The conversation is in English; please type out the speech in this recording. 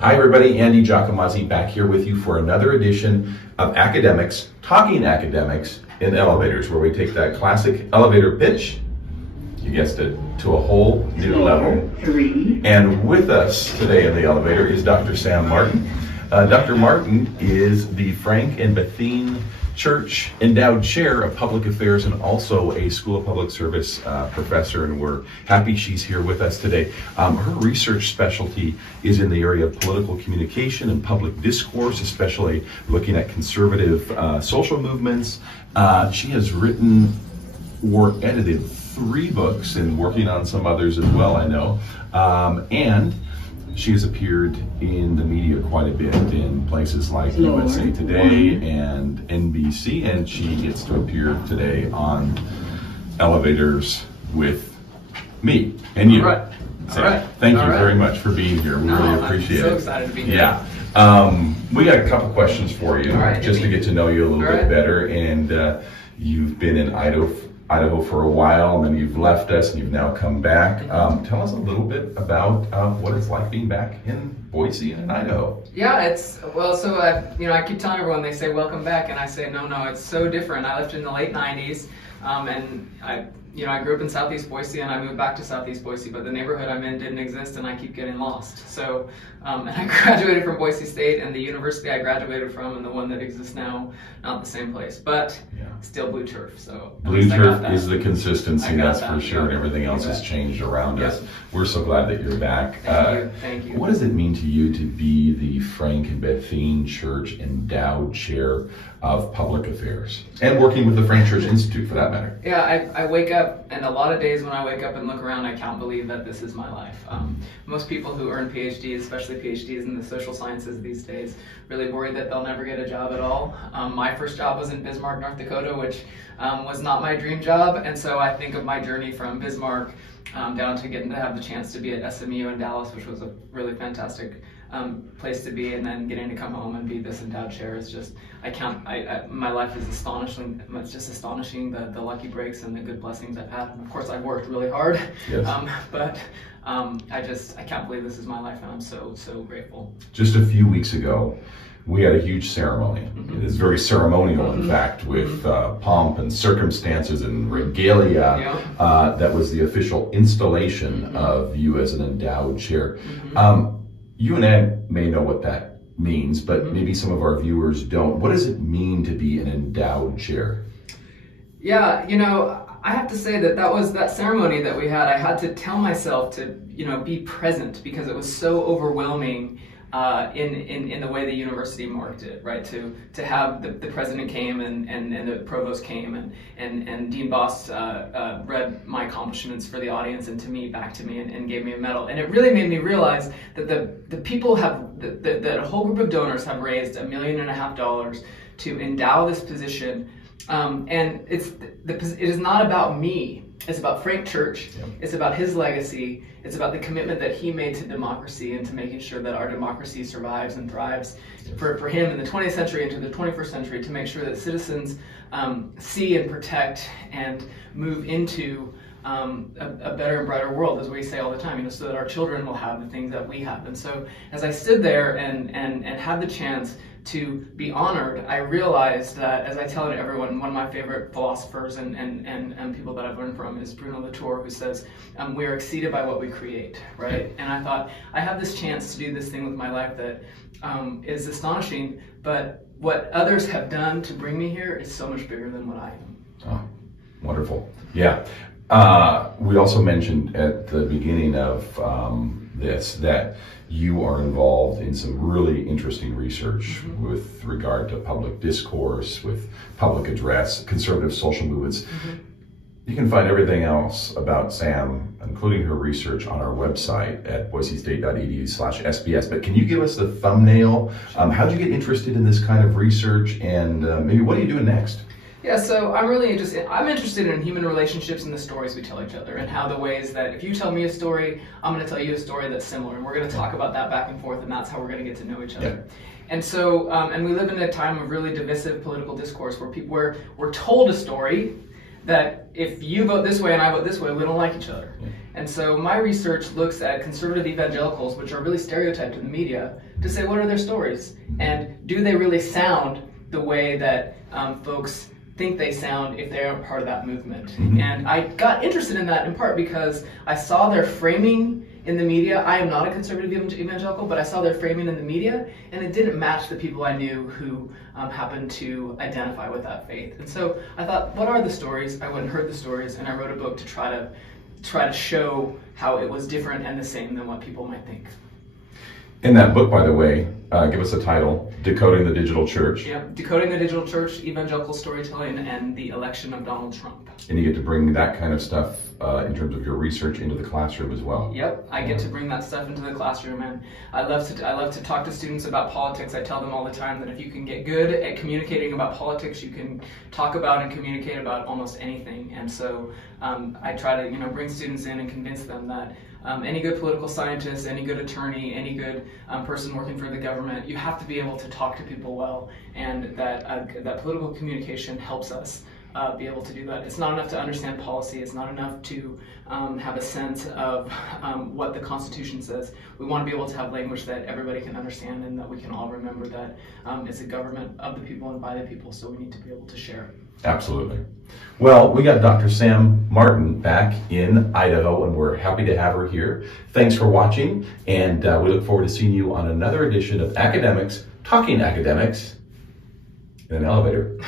Hi everybody, Andy Giacomazzi back here with you for another edition of Academics, Talking Academics in Elevators, where we take that classic elevator pitch, you guessed it, to a whole new level. And with us today in the elevator is Dr. Sam Martin. Dr. Martin is the Frank and Bethine Church Endowed Chair of Public Affairs and also a School of Public Service professor, and we're happy she's here with us today. Her research specialty is in the area of political communication and public discourse, especially looking at conservative social movements. She has written or edited 3 books and working on some others as well, I know. And she has appeared in the media quite a bit in places like USA Today and NBC, and she gets to appear today on Elevators with me and you. All right. So thank you very much for being here. We really appreciate it. I'm so excited to be here. Yeah. We got a couple questions for you just to get to know you a little bit better. And you've been in Idaho for a while, and then you've left us and you've now come back. Tell us a little bit about what it's like being back in Boise and Idaho. Yeah, I keep telling everyone, they say welcome back, and I say no, it's so different. I left in the late 90s, and I grew up in Southeast Boise, and I moved back to Southeast Boise, but the neighborhood I'm in didn't exist, and I keep getting lost. So, and I graduated from Boise State, and the university I graduated from, and the one that exists now, not the same place, but still blue turf. So blue turf is the consistency, that's for sure, and everything else has changed around us. We're so glad that you're back. Thank you. What does it mean to you to be the Frank and Bethine Church Endowed Chair of Public Affairs and working with the Frank Church Institute, for that matter? Yeah, I wake up, and a lot of days when I wake up and look around, I can't believe that this is my life. Most people who earn PhDs, especially PhDs in the social sciences these days, really worry that they'll never get a job at all. My first job was in Bismarck, North Dakota, which was not my dream job, and so I think of my journey from Bismarck down to getting to have the chance to be at SMU in Dallas, which was a really fantastic place to be, and then getting to come home and be this endowed chair is just, my life is astonishing. It's just astonishing, the lucky breaks and the good blessings I've had. And of course, I've worked really hard, but I can't believe this is my life, and I'm so grateful. Just a few weeks ago, we had a huge ceremony. It is very ceremonial, in fact, with pomp and circumstances and regalia. That was the official installation of you as an endowed chair. You and I may know what that means, but maybe some of our viewers don't. What does it mean to be an endowed chair? Yeah, I have to say that ceremony that we had, I had to tell myself to, be present, because it was so overwhelming in the way the university marked it, right? To have the president came and the provost came and Dean Boss read my accomplishments for the audience and back to me and gave me a medal. And it really made me realize that the people that a whole group of donors have raised $1.5 million to endow this position. And it is not about me. It's about Frank Church. It's about his legacy. It's about the commitment that he made to democracy and to making sure that our democracy survives and thrives for him in the 20th century into the 21st century, to make sure that citizens see and protect and move into a better and brighter world, as we say all the time, so that our children will have the things that we have. And so as I stood there and had the chance to be honored, I realized that, as I tell it to everyone, one of my favorite philosophers and people that I've learned from is Bruno Latour, who says, we are exceeded by what we create, right? And I thought, I have this chance to do this thing with my life that is astonishing, but what others have done to bring me here is so much bigger than what I am. Oh, wonderful. Yeah. We also mentioned at the beginning of this that you are involved in some really interesting research with regard to public discourse, with public address, conservative social movements. You can find everything else about Sam, including her research, on our website at boisestate.edu/SBS. But can you give us the thumbnail? How'd you get interested in this kind of research, and maybe what are you doing next? Yeah, so I'm interested in human relationships and the stories we tell each other, and how the ways that if you tell me a story, I'm going to tell you a story that's similar, and we're going to talk about that back and forth, and that's how we're going to get to know each other. And so, and we live in a time of really divisive political discourse where we're told a story that if you vote this way and I vote this way, we don't like each other. And so my research looks at conservative evangelicals, which are really stereotyped in the media, to say what are their stories, and do they really sound the way that folks think they sound if they aren't part of that movement. And I got interested in that in part because I saw their framing in the media. I am not a conservative evangelical, but I saw their framing in the media, and it didn't match the people I knew who happened to identify with that faith. And so I thought, what are the stories? I went and heard the stories, and I wrote a book to try to show how it was different and the same than what people might think. In that book, by the way, give us a title, Decoding the Digital Church. Yep, Decoding the Digital Church, Evangelical Storytelling, and the Election of Donald Trump. And you get to bring that kind of stuff in terms of your research into the classroom as well. Yep, I get to bring that stuff into the classroom, and I love to talk to students about politics. I tell them all the time that if you can get good at communicating about politics, you can talk about and communicate about almost anything. And so I try to bring students in and convince them that any good political scientist, any good attorney, any good person working for the government, you have to be able to talk to people well, and that political communication helps us be able to do that. It's not enough to understand policy. It's not enough to have a sense of what the Constitution says. We want to be able to have language that everybody can understand, and that we can all remember that it's a government of the people and by the people, so we need to be able to share it. Absolutely. Well, we got Dr. Sam Martin back in Idaho, and we're happy to have her here. Thanks for watching, and we look forward to seeing you on another edition of Academics Talking Academics in an Elevator.